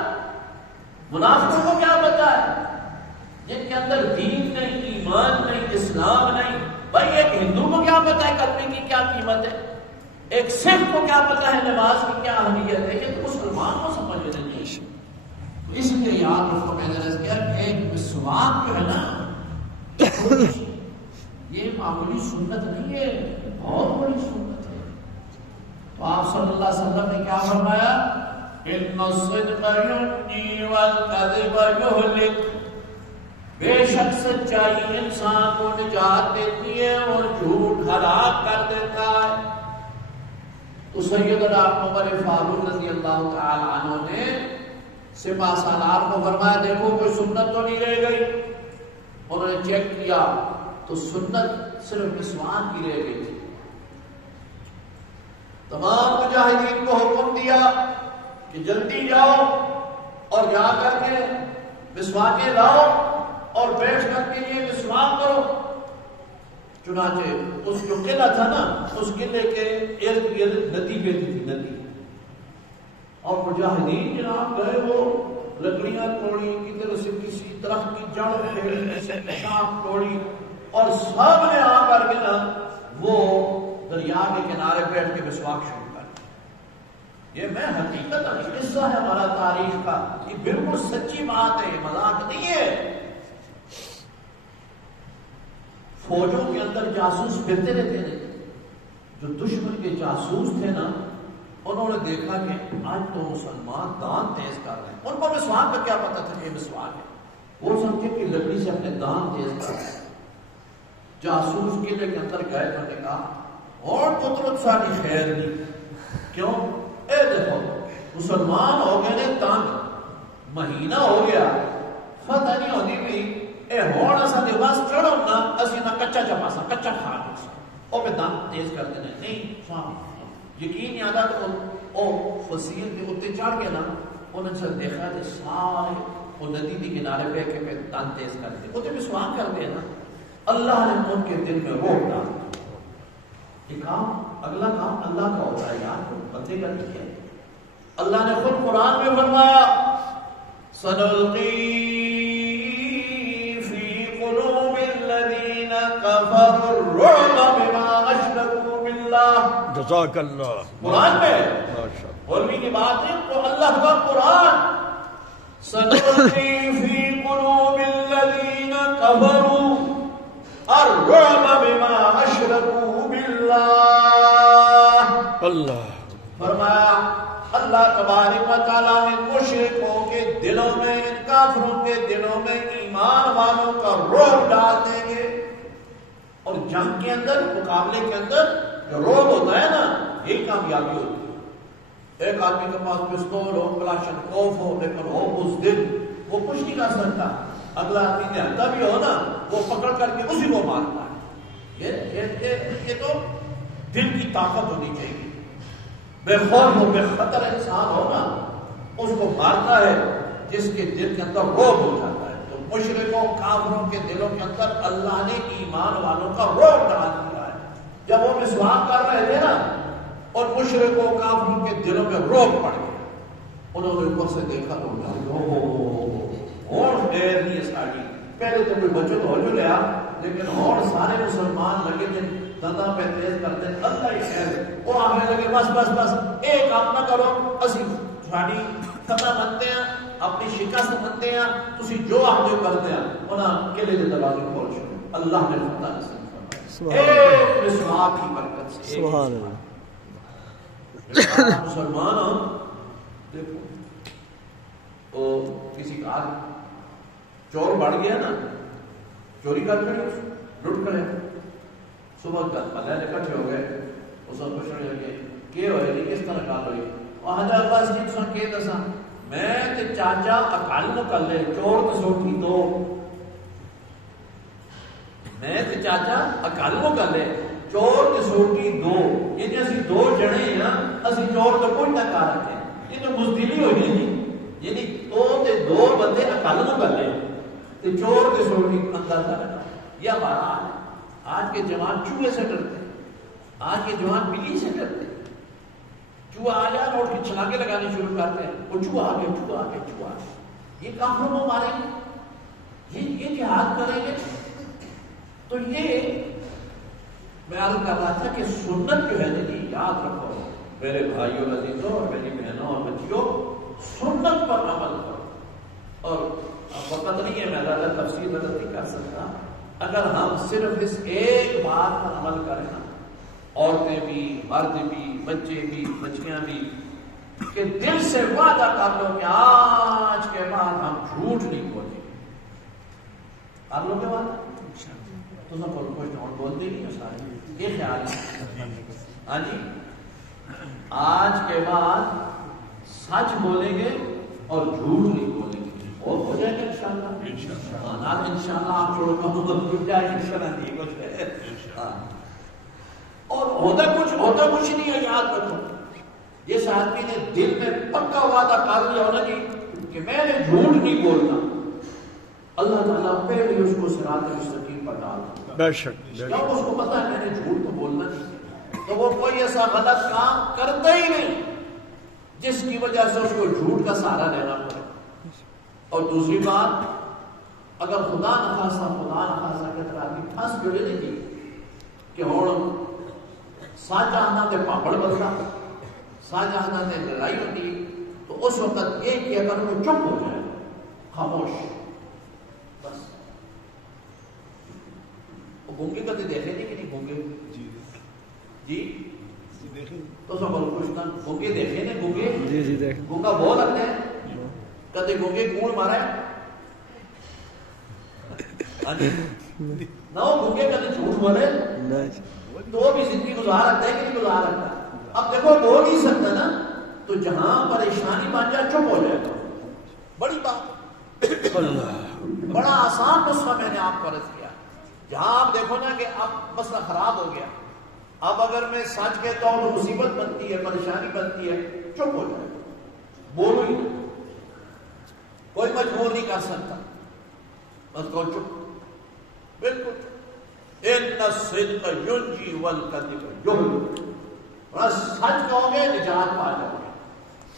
منافقوں کو کیا پتا ہے، جن کے اندر دین نہیں، ایمان نہیں، اسلام نہیں۔ بھائی ایک ہندو کو کیا پتا ہے کلمے کی کیا قیمت ہے، ایک سکھ کو کیا پتا ہے نماز کی کیا اہمیت ہے، یہ تو مسلمان کو سمجھ میں نہیں۔ اس لیے یاد رکھو، میں نے عرض کیا کہ ایک مسواک جو ہے نا یہ معمولی سنت نہیں ہے، بہت بڑی سنت ہے۔ تو آپ صلی اللہ علیہ وسلم نے کیا فرمایا؟ ان الصدق ينجي والكذب يهلك، بے شک سچائی انسان کو نجات دیتی ہے اور جھوٹ ہلاک کر دیتا ہے۔ تو سیدنا عمر فاروق رضی اللہ تعالی عنہ نے سپہ سالار کو فرمایا دیکھو کوئی سنت تو نہیں رہ گئی۔ انہوں نے چیک کیا تو سنت صرف مسواک کی رہ گئی تھی۔ تمام مجاہدین کو حکم دیا کہ جلدی جاؤ اور جا کر کے مسواکیں لاؤ اور بیٹھ کر کے یہ مسواک کرو۔ چنانچہ اس جو قلعہ تھا نا، اس قلعے کے ارد گرد ندی بہتی تھی، ندی، اور مجاہدین جناب گئے، وہ لکڑیاں توڑی، کدھر سے کسی درخت کی جڑ پھیری، کسی کی شاخ توڑی، اور سب نے آ کر کے نا وہ دریا کے کنارے بیٹھ کے مسواک شروع کر دیا۔ یہ میں حقیقت قصہ ہے ہمارا تاریخ کا، یہ بالکل سچی بات ہے، مذاق نہیں ہے۔ فوجوں کے اندر جاسوس پھرتے رہتے ہیں، جو دشمن کے جاسوس تھے نا، انہوں نے دیکھا کہ آج تو مسلمان دانت تیز کر رہے ہیں۔ ان کو مسواک کا کیا پتا تھا کہ مسواک ہے، وہ سمجھے کہ لکڑی سے اپنے دانت تیز کر رہے ہیں۔ جاسوس قلعے کے اندر گئے تو نے کہا اور قدرت ساری خیر نہیں، کیوں؟ اے دیکھو مسلمان ہو گئے نے تنگ، مہینہ ہو گیا، فتح نہیں ہوتی بھی، اے ہون اسا دے بس چڑھو نا، اسی نہ کچا چپاسا کچا کھا لیں، او پہ دانت تیز کر دینے نہیں سوام۔ یقین یاد آ تو او فصیل کے اتنے چڑھ کے نا، انہوں نے دیکھا کہ سارے وہ ندی کے کنارے پہ کے پہ دانت تیز کر دے، وہ تو مسواک کر دے نا۔ اللہ نے ان کے دل میں روک ڈال دیا۔ یہ کام، اگلا کام اللہ کا ہوتا ہے یار، بندے کا نہیں ہے۔ اللہ نے خود قرآن میں فرمایا سنلقی فی قلوب الذین کفروا الرعب بما اشرکوا باللہ۔ جزاک اللہ۔ قرآن میں قرآن کی بات ہے تو اللہ کا قرآن، سنلقی فی قلوب الذین کفروا الرعب بما اشرکوا باللہ۔ اللہ فرمایا اللہ تبارک و تعالیٰ نے مشرکوں کے دلوں میں، ان کافروں کے دلوں میں ایمان والوں کا رعب ڈال دیں گے۔ اور جنگ کے اندر، مقابلے کے اندر جو رعب ہوتا ہے نا، یہی کامیابی ہوتی ہے۔ ایک آدمی کے پاس پستول ہو، کلاشنکوف ہو، لیکن ہو اس دن وہ کچھ نہیں کر سکتا، اگلا آدمی نہتا بھی ہو نا، وہ پکڑ کر کے اسی کو مارتا ہے۔ یہ تو دل کی طاقت ہونی چاہیے۔ بے خوف ہو، بے خطر انسان ہو نا، اس کو مارتا ہے جس کے دل کے اندر رعب ہو جاتا ہے۔ تو مشرکوں، کافروں کے دلوں کے اندر اللہ نے ایمان والوں کا رعب ڈال دیا ہے۔ جب وہ مسواک کر رہے تھے نا اور مشرکوں، کافروں کے دلوں میں رعب پڑ گیا، انہوں نے اوپر سے دیکھا تو اور خیر نہیں ہے ساری، پہلے تو کوئی بچت ہو جو لیا، لیکن اور سارے مسلمان لگے تھے دادا پہ تیز کرتے، اللہ ہی خیر۔ وہ آنے لگے بس بس بس ایک کام نہ کرو، اسی ساری فتح منتے ہیں، اپنی شکست منتے ہیں، تسی جو آپ جو کرتے ہیں انہاں قلعے کے دروازے کھول چھوڑے، اللہ نے فتح نصیب فرمائی ایک مسواک کی برکت سے۔ سبحان اللہ۔ مسلمان دیکھو تو کسی کا چور بڑھ گیا نا، چوری کر کے لٹ کرے، صبح کا پہلے اکٹھے ہو گئے، وہ سب پوچھنے لگے کہ ہوئے نہیں، کس طرح کال ہوئی؟ وہاں عباس کی سن کے دسا میں تے چاچا اکال نو کر لے، چور تو سوٹھی دو، میں تے چاچا اکل نو کر لے چور تے سوٹی دو یعنی اسی دو جنے ہیں اسی چور تو کوئی نہ کر رکھے یہ تو بزدلی ہوئی نہیں یعنی تو تے دو بندے اکل نو کر لے تے چور تے سوٹی اندر کر یہ ہمارا حال ہے. آج کے جوان چوہے سے ڈرتے آج کے جوان بلی سے ڈرتے چوہا آ جائے اور چھلانگے لگانے شروع کرتے ہیں وہ چوہا آ گیا چوہا آ گیا چوہا آ گیا یہ کافروں کو ماریں گے یہ جہاد کریں گے. تو یہ میں عرض کر رہا تھا کہ سنت جو ہے جی یاد رکھو میرے بھائیوں عزیزوں اور میری بہنوں اور بچیوں سنت پر عمل کرو. اور وقت نہیں ہے میں زیادہ تفصیل مدد نہیں کر سکتا. اگر ہم صرف اس ایک بات پر عمل کریں عورتیں بھی مرد بھی بچے بھی بچیاں بھی کہ دل سے وعدہ کر لو کہ آج کے بعد ہم جھوٹ نہیں بولیں گے کر لو گے وعدہ تو سب کچھ بولتے نہیں ہیں سارے یہ خیال ہے. ہاں جی آج کے بعد سچ بولیں گے اور جھوٹ نہیں بولیں گے اور ہو جائے گا انشاءاللہ. انشاءاللہ آپ چھوڑو کم جائے انشاءاللہ نہیں کچھ اور ہوتا کچھ نہیں ہے. یاد رکھو جس آدمی نے دل میں پکا وعدہ کر لیا ہونا جی کہ میں نے جھوٹ نہیں بولنا اللہ تعالیٰ پہلے اس کو صراط مستقیم پر ڈال دے. بے شک جب اس کو پتا ہے میں نے جھوٹ تو بولنا نہیں تو وہ کوئی ایسا غلط کام کرتا ہی نہیں جس کی وجہ سے اس کو جھوٹ کا سہارا لینا پڑے. اور دوسری بات اگر خدا نخواستہ کے طرح آدمی پھنس جڑے نہیں تھی کہ ہوں سچ آنا تے پاپڑ بنتا سچ آنا تے لڑائی ہوتی تو اس وقت یہ کہ اگر وہ چپ ہو جائے خاموش بس. وہ گونگے کبھی دیکھے نہیں کہ نہیں گونگے جی تو سب کچھ گونگے دیکھے نا گونگے جی دیکھ گونگا بہت لگتا ہے کدے گونگے کون مارا ہے نہ وہ گونگے کدے جھوٹ بولے تو وہ بھی زندگی گزار رکھتا ہے کہ نہیں گزار رکھتا. اب دیکھو بول نہیں سکتا نا تو جہاں پریشانی بن جائے چپ ہو جائے گا. بڑی بات بڑا آسان نسخہ میں نے آپ کو عرض کیا. جہاں آپ دیکھو نا کہ اب مسئلہ خراب ہو گیا اب اگر میں سچ کہتا ہوں تو مصیبت بنتی ہے پریشانی بنتی ہے چپ ہو جائے بولو ہی کوئی مجبور نہیں کر سکتا بس کہو چپ بالکل. ان الصدق ينجي والكذب يهلك. بس سچ کہو گے نجات پا جاؤ گے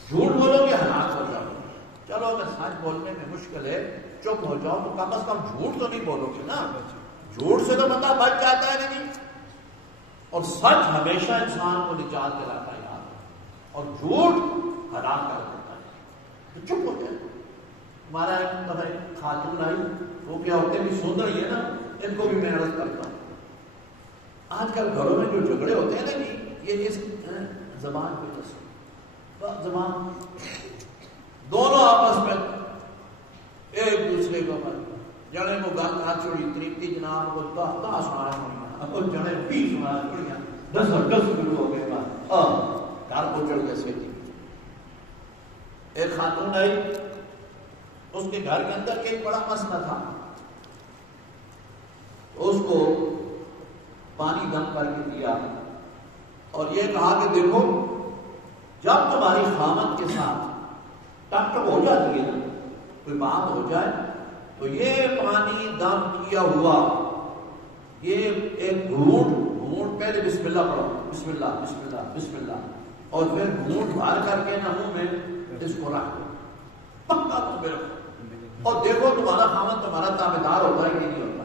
جھوٹ بولو گے ہلاک ہو جاؤ گے. چلو اگر سچ بولنے میں مشکل ہے چپ ہو جاؤ تو کم از کم جھوٹ تو نہیں بولو گے نا. جھوٹ سے تو بندہ بچ جاتا ہے نہیں اور سچ ہمیشہ انسان کو نجات دلاتا ہے یاد اور جھوٹ ہلاک کر دیتا ہے. تو چپ ہو جائے. ہمارا ایک دفعہ خاتون آئی وہ کیا عورتیں بھی سن رہی ہے نا ان کو بھی میں عرض کرتا ہوں آج کل گھروں میں جو جھگڑے ہوتے ہیں نا جی یہ اس زبان پہ تصور زبان دونوں آپس میں ایک دوسرے کو جنے کو گل ہاتھ چھوڑی تریتی جناب کو دا سنایا کو جنے 20 سنایا چھوڑیاں 10 شروع ہو گئے بات گھر کو چڑھ گئے سیٹی. ایک خاتون آئی اس کے گھر کے اندر ایک بڑا مسئلہ تھا اس کو پانی دم کر کے دیا اور یہ کہا کہ دیکھو جب تمہاری خامد کے ساتھ ٹک ٹک ہو جاتی ہے نا کوئی بات ہو جائے تو یہ پانی دم کیا ہوا یہ ایک گھونٹ پہلے بسم اللہ پڑھو بسم اللہ بسم اللہ بسم اللہ اور پھر گھونٹ بھر کر کے نہ منہ میں اس کو رکھ دو پکا تم پہ رکھو اور دیکھو تمہارا خامد تمہارا تابعدار ہوتا ہے کہ نہیں ہوتا.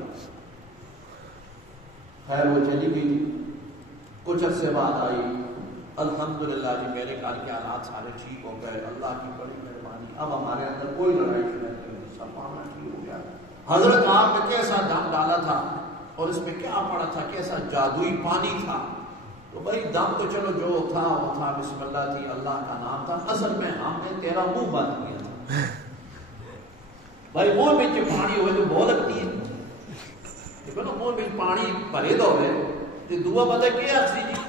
خیر وہ چلی گئی کچھ عرصے بعد آئی الحمدللہ جی میرے گھر کے حالات سارے ٹھیک ہو گئے اللہ کی بڑی مہربانی اب ہمارے اندر کوئی لڑائی نہیں سب معاملہ ٹھیک ہو گیا. حضرت آپ نے کیسا دم ڈالا تھا اور اس میں کیا پڑا تھا کیسا جادوئی پانی تھا تو بھائی دم تو چلو جو تھا وہ تھا بسم اللہ تھی اللہ کا نام تھا اصل میں ہم نے تیرا منہ بند کیا تھا. بھائی منہ میں جو پانی ہوئے تو بہت لگتی ہے دیکھو نا منہ میں پانی بھرے دو ہے تو دعا پتہ کیا سی جی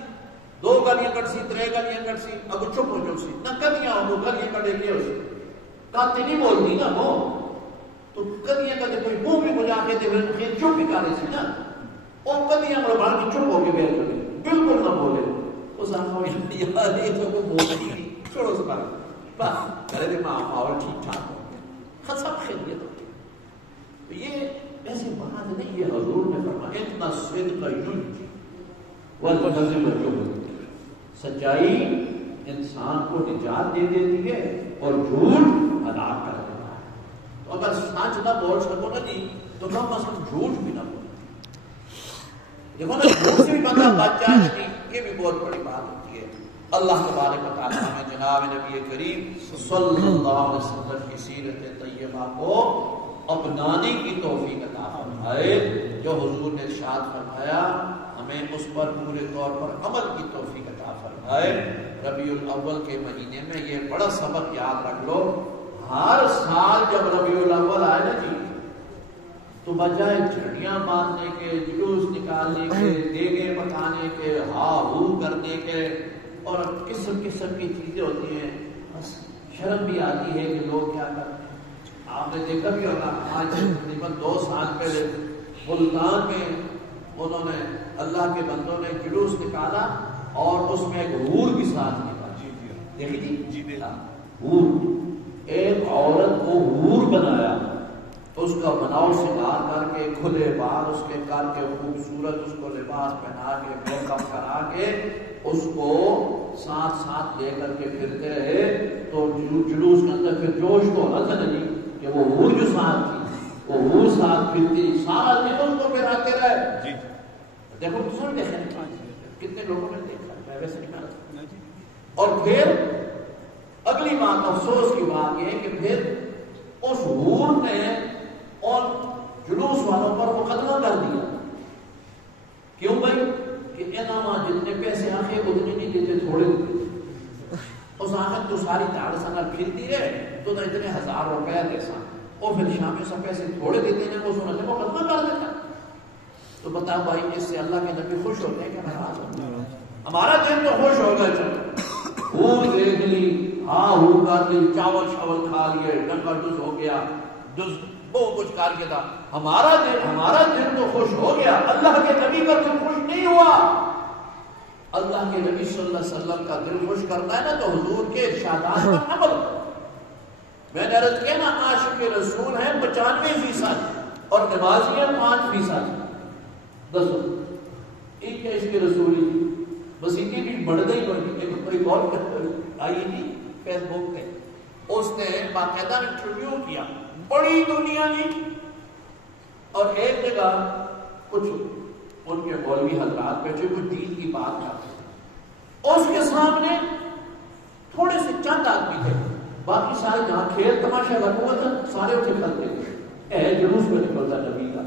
2 گلیاں کٹسی 3 گلیاں کٹسی اب چپ ہو جو سی نہ کلیاں ہو گلیاں کٹے گئے اسی کہتے نہیں بولتی نا وہ تو کلیاں کہتے کوئی منہ بھی بجا کے دے پھر چپ بھی کرے سی نا اور کدی ہم بڑھ کے چپ ہو کے بیٹھ گئے بالکل نہ بولے اس آنکھوں یار یہ تو کوئی بول نہیں چھوڑو اس بات کرے دے ماں اور ٹھیک ٹھاک ہو گیا سب خیریت ہوتی تو یہ ایسی بات نہیں یہ حضور نے فرمایا اتنا صدق ینجی والکذب یغنی سچائی انسان کو نجات دے دیتی ہے اور جھوٹ ہلاک کر دیتا ہے تو اگر سچ نہ بول سکو نا جی تو کم از کم جھوٹ بھی نہ بول دیکھو نا جھوٹ سے بھی بندہ بچ جائے نہیں یہ بھی بہت بڑی بات ہوتی ہے اللہ تبارک و تعالیٰ نے جناب نبی کریم صلی اللہ علیہ وسلم کی سیرت طیبہ کو اپنانے کی توفیق عطا فرمائے جو حضور نے ارشاد فرمایا ہمیں اس پر پورے طور پر عمل کی توفیق عطا فرمائے ربیع الاول کے مہینے میں یہ بڑا سبق یاد رکھ لو ہر سال جب ربیع الاول آئے نا جی تو بجائے جھڑیاں مارنے کے جلوس نکالنے کے دیگیں پکانے کے ہا ہو کرنے کے اور قسم قسم کی چیزیں ہوتی ہیں بس شرم بھی آتی ہے کہ لوگ کیا کرتے ہیں آپ نے دیکھا بھی ہوگا آج تقریباً 2 سال پہلے ملتان میں انہوں نے اللہ کے بندوں نے جلوس نکالا اور اس میں ایک حور کی ساتھ نکالی دیکھی جی حور ایک عورت کو حور بنایا تو اس کا بناؤ سنگار کر کے کھلے بال اس کے کر کے خوبصورت اس کو لباس پہنا کے میک اپ کرا کے اس کو ساتھ ساتھ لے کر کے پھرتے رہے تو جلوس کے اندر پھر جوش تو ہونا تھا نہیں کہ وہ حور جو ساتھ تھی وہ حور ساتھ پھرتی سارا دن اس کو پھراتے رہے دیکھو دوسرے دیکھیں کتنے لوگوں نے دیکھا ویسے نہیں اور پھر اگلی بات افسوس کی بات یہ کہ پھر اس حور نے اور جلوس والوں پر مقدمہ کر دیا کیوں بھائی کہ انما جتنے پیسے آخے اتنے نہیں دیتے تھوڑے دیتے اس آخر تو ساری داڑ سنگا پھرتی ہے تو اتنے 1000 روپے دے سا اور پھر شام میں سب پیسے تھوڑے دیتے ہیں وہ سنتے مقدمہ کر دیتا تو بتا بھائی اس سے اللہ کے نبی خوش ہوتے ہیں کہ ناراض ہوتے ہیں ہمارا دل تو خوش ہوگا چلو وہ دیکھ لی ہاں ہو کر لی چاول شاول کھا لیے ڈنگر ڈس ہو گیا ڈس بہت کچھ کر کے تھا ہمارا دل تو خوش ہو گیا اللہ کے نبی کا دل خوش نہیں ہوا اللہ کے نبی صلی اللہ علیہ وسلم کا دل خوش کرتا ہے نا تو حضور کے ارشادات پر عمل میں نے عرض کیا نا عاشق رسول ہیں 95% اور نمازی ہیں 5%. دسو ایک ہے عشق رسولی بس ان کی بھی بڑھ گئی کوئی اور آئی تھی فیس بک پہ اس نے باقاعدہ انٹرویو کیا بڑی دنیا نے اور ایک جگہ کچھ ان کے مولوی حضرات بیٹھے کچھ دین کی بات کرتے ہیں اس کے سامنے تھوڑے سے چند آدمی تھے باقی سارے جہاں کھیل تماشا لگا ہوا تھا سارے اٹھے کرتے تھے جلوس میں نکلتا نبی کا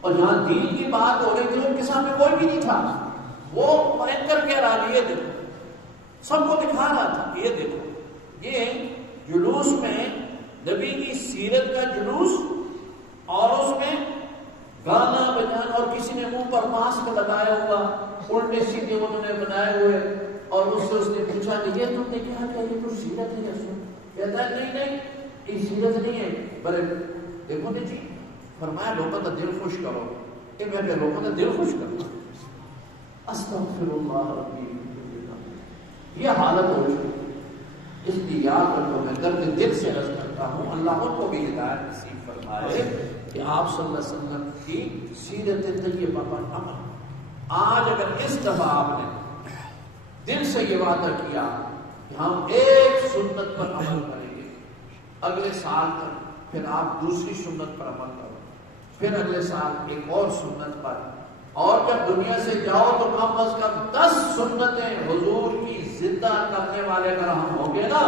اور جہاں دین کی بات ہو رہی تھی ان کے سامنے کوئی بھی نہیں تھا وہ اینکر کہہ رہا یہ دیکھو سب کو دکھا رہا تھا یہ دیکھو یہ جلوس میں نبی کی سیرت کا جلوس اور اس میں گانا بجانا اور کسی نے منہ پر ماسک لگایا ہوا الٹے سیدھے انہوں نے بنائے ہوئے اور اس نے پوچھا کہ یہ تم نے کیا کیا یہ تو سیرت ہے رسول کہتا ہے نہیں یہ سیرت نہیں ہے بلے دیکھو نا جی فرمایا لوگوں کا دل خوش کرو کہ میں نے لوگوں کا دل خوش کروں استغفر اللہ ربی یہ حالت ہو چکی اس لیے یاد رکھو میں درد دل سے عرض کرتا ہوں اللہ ان کو بھی ہدایت نصیب فرمائے کہ آپ صلی اللہ علیہ وسلم کی سیرت طیبہ پر عمل آج اگر اس دفعہ آپ نے دل سے یہ وعدہ کیا کہ ہم ایک سنت پر عمل کریں گے اگلے سال تک پھر آپ دوسری سنت پر عمل کرو پھر اگلے سال ایک اور سنت پر اور جب دنیا سے جاؤ تو کم از کم 10 سنتیں حضور کی زندہ کرنے والے اگر ہم ہوں گے نا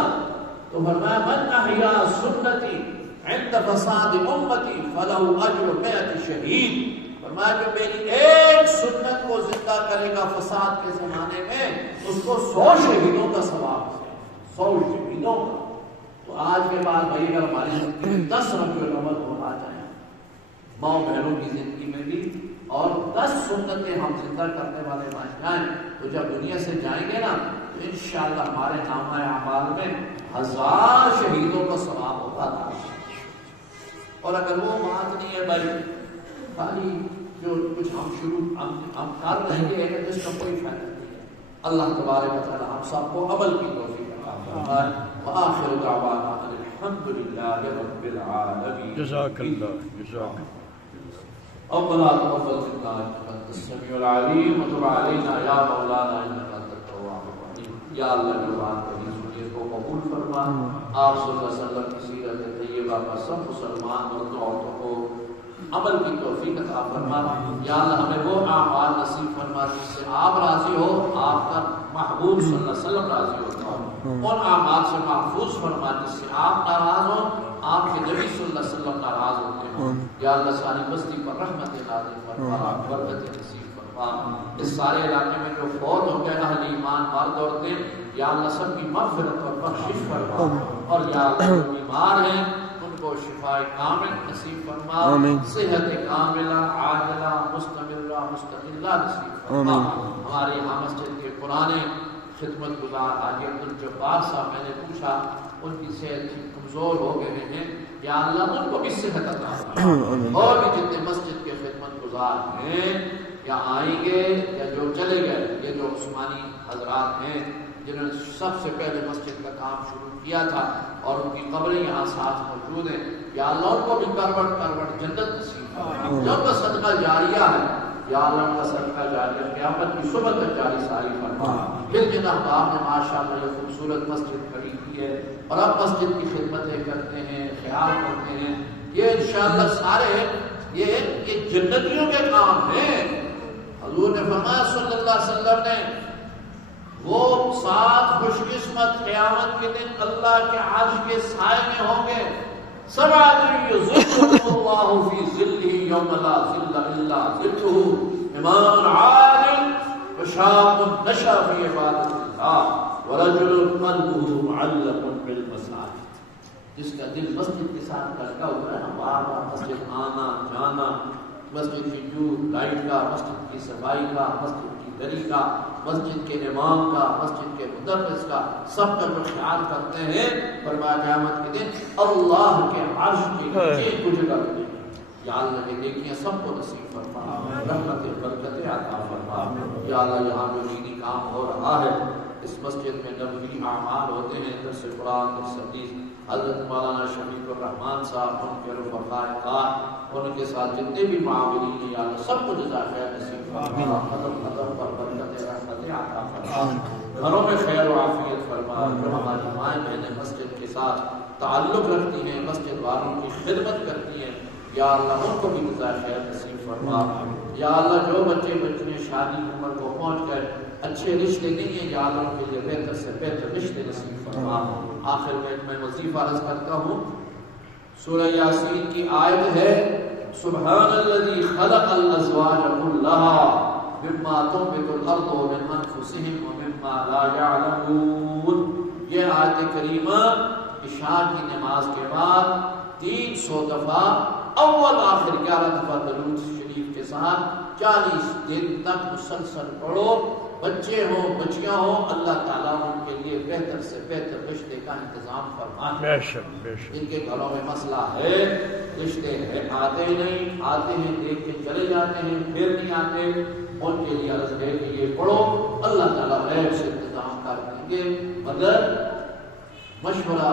تو فرمایا من احیا سنتی عند فساد امتی فلہ اجر 100 شہید فرمایا کہ میری ایک سنت کو زندہ کرے گا فساد کے زمانے میں اس کو 100 شہیدوں کا ثواب ہے 100 شہیدوں کا تو آج کے بعد بھائی اگر ہماری زندگی میں 10 ربیع الاول کو آ جائیں ماں بہنوں کی زندگی میں بھی اور 10 سنتیں ہم زندہ کرنے والے بن جائیں تو جب دنیا سے جائیں گے نا تو انشاءاللہ ہمارے نامہ اعمال میں 1000 شہیدوں کا ثواب ہوگا. اور اگر وہ بات نہیں ہے بھائی خالی جو کچھ ہم کر رہے ہیں لیکن اس کا کوئی فائدہ نہیں ہے. اللہ تبارک و تعالی ہم سب کو عمل کی توفیق عطا فرمائے. وآخر دعوانا الحمد للہ رب العالمین. جزاک اللہ جزاک ربنا تقبل منا انك انت السميع العليم وتب علينا يا مولانا انك انت التواب الرحيم. یا اللہ قرآن کی سنت کو قبول فرما. آپ صلی اللہ علیہ وسلم کی سیرت طیبہ پر سب مسلمان مردوں عورتوں کو عمل کی توفیق عطا فرما. یا اللہ ہمیں وہ اعمال نصیب فرما جس سے آپ راضی ہو, آپ کا محبوب صلی اللہ علیہ وسلم راضی ہوتا ہو. ان اعمال سے محفوظ فرما جس سے آپ ناراض ہو, آپ کے نبی صلی اللہ علیہ وسلم ناراض ہوتے ہیں. یا اللہ ساری بستی پر رحمت نازل فرما, برکت نصیب فرما. اس سارے علاقے میں جو فوت ہو گئے اہل ایمان مرد عورتیں, یا اللہ سب کی مغفرت اور بخشش فرما. اور یا اللہ جو بیمار ہیں ان کو شفاء کامل نصیب فرما, صحت کاملہ عاجلہ مستمرہ مستقلہ نصیب فرما. ہمارے یہاں مسجد کے پرانے خدمت گزار حاجی عبدالجبار صاحب, میں نے پوچھا ان کی صحت کمزور ہو گئے ہیں, یا اللہ ان کو بھی صحت عطا فرما. اور بھی جتنے مسجد کے خدمت گزار ہیں یا آئیں گے یا جو چلے گئے, یہ جو عثمانی حضرات ہیں جنہوں نے سب سے پہلے مسجد کا کام شروع کیا تھا اور ان کی قبریں یہاں ساتھ موجود ہیں, یا اللہ ان کو بھی کروٹ جنت نصیب فرما. جو کا صدقہ جاریہ ہے یا اللہ ان کا صدقہ جاریہ قیامت کی صبح تک جاری ساری فرما. پھر جن احباب نے ماشاءاللہ یہ خوبصورت مسجد خریدی ہے اور اب مسجد کی خدمتیں کرتے ہیں, خیال کرتے ہیں, یہ انشاءاللہ سارے یہ جنتیوں کے کام ہیں. حضور نے فرمایا صلی اللہ علیہ وسلم نے, وہ 7 خوش قسمت قیامت کے دن اللہ کے عرش کے سائے میں ہوں گے. 7 یظلهم اللہ فی ظلہ یوم لا ظل الا ظلہ, امام عادل وشاب نشا فی عبادت اللہ ورجل قلبه معلق بالمساجد. جس کا دل مسجد کے ساتھ لگا ہوا ہے, بار بار مسجد آنا جانا, مسجد کی ٹیوب لائٹ کا, مسجد کی صفائی کا, مسجد کی دری کا, مسجد کے امام کا, مسجد کے مدرس کا, سب کا جو خیال کرتے ہیں, فرمایا قیامت کے دن اللہ کے عرش کے نیچے کچھ کرتے ہیں. یا اللہ یہ نیکیاں سب کو نصیب فرما, رحمت برکت عطا فرما. یا اللہ یہاں جو دینی کام ہو رہا ہے, اس مسجد میں نبوی اعمال ہوتے ہیں, درس قرآن, درس حدیث, حضرت مولانا شفیق الرحمان صاحب, ان کے رفقاء کار, ان کے ساتھ جتنے بھی معاونین ہیں, یا اللہ سب کو جزائے خیر نصیب فرما. قدم پر برکت رحمت عطا فرما. گھروں میں خیر و عافیت فرما. جو ہماری مائیں بہنیں مسجد کے ساتھ تعلق رکھتی ہیں, مسجد والوں کی خدمت کرتی ہیں, یا اللہ ان کو بھی جزائے خیر نصیب فرما. یا اللہ جو بچے بچیاں شادی عمر کو پہنچ گئے, اچھے رشتے نہیں ہیں, یا اللہ ان کے لیے بہتر سے بہتر رشتے نصیب فرما. آخر میں وظیفہ عرض کرتا ہوں. سورہ یاسین کی آیت ہے, سبحان الذی خلق الازواج كلها مما تنبت الارض ومن انفسهم ومما لا يعلمون. یہ آیت کریمہ عشاء کی نماز کے بعد 300 دفعہ اول آخر 11 دفعہ درود شریف کے ساتھ 40 دن تک مسلسل پڑھو. بچے ہوں بچیاں ہوں, اللہ تعالیٰ ان کے لیے بہتر سے بہتر رشتے کا انتظام فرمائے. بے شک بے شک. ان کے گھروں میں مسئلہ ہے, رشتے ہیں, آتے نہیں, آتے ہیں دیکھ کے چلے جاتے ہیں, پھر نہیں آتے, ان کے لیے عرض ہے کہ یہ پڑھو, اللہ تعالیٰ غیب سے انتظام کر دیں گے. مگر مشورہ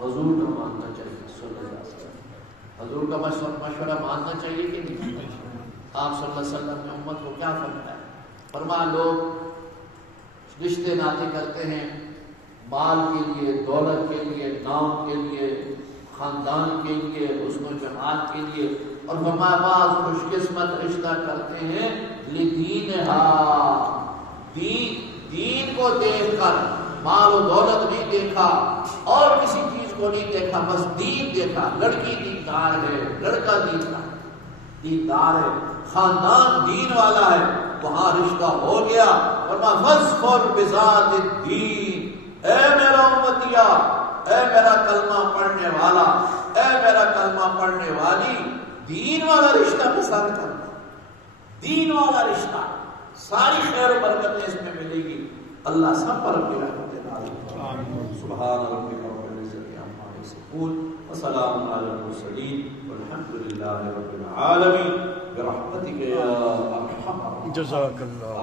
حضور کا ماننا چاہیے, صلی اللہ علیہ وسلم. حضور کا مشورہ ماننا چاہیے کہ نہیں؟ آپ صلی اللہ علیہ وسلم نے امت کو کیا فرمایا؟ فرمایا لوگ رشتے ناطے کرتے ہیں مال کے لیے, دولت کے لیے, نام کے لیے, خاندان کے لیے, حسن و جمال کے لیے, اور فرمایا بعض خوش قسمت رشتہ کرتے ہیں لدینہا, دین کو دیکھ کر, مال و دولت نہیں دیکھا اور کسی چیز کو نہیں دیکھا, بس دین دیکھا. لڑکی دیندار ہے, لڑکا دیندار ہے, خاندان دین والا ہے, وہاں رشتہ ہو گیا. فرمایا فاظفر بذات الدین, اے میرا امتیا, اے میرا کلمہ پڑھنے والا, اے میرا کلمہ پڑھنے والی, دین والا رشتہ پسند کرنا. دین والا رشتہ, ساری خیر و برکتیں اس میں ملے گی. اللہ سب پر اپنی رحمت نازل فرمائے. سبحان ربک رب العزت عما یصفون وسلام علی المرسلین والحمد للہ رب العالمین. برحمتك يا ارحم الراحمين. جزاک اللہ.